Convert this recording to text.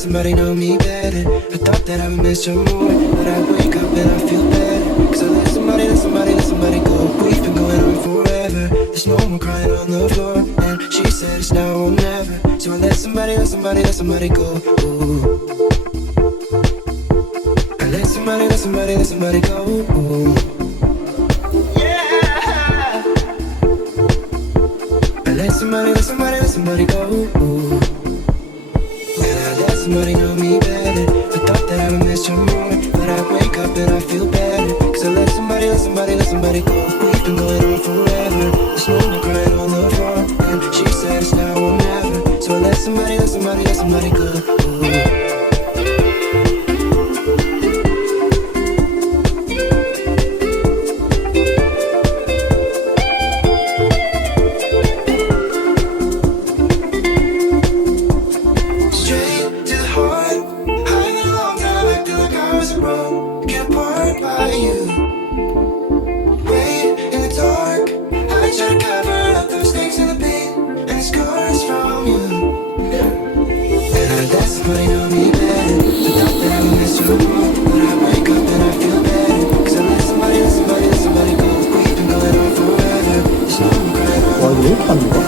somebody know me better. I thought that I would miss you more, but I wake up and I feel better. Cause I let somebody, let somebody, let somebody go. We've been going on forever. There's no more crying on the floor, and she said it's now or never. So I let somebody, let somebody, let somebody go. Ooh. I let somebody, let somebody, let somebody go. Ooh. Yeah. I let somebody, let somebody, let somebody go. Ooh. Somebody know me better. I thought that I would miss you more, but I wake up and I feel better. Cause I let somebody, let somebody, let somebody go. We've been going on forever. There's no more crying on the floor, and she said it's now or never. So I let somebody, let somebody, let somebody go. Ooh. 와, 이거 왜 이렇게 안 녹아?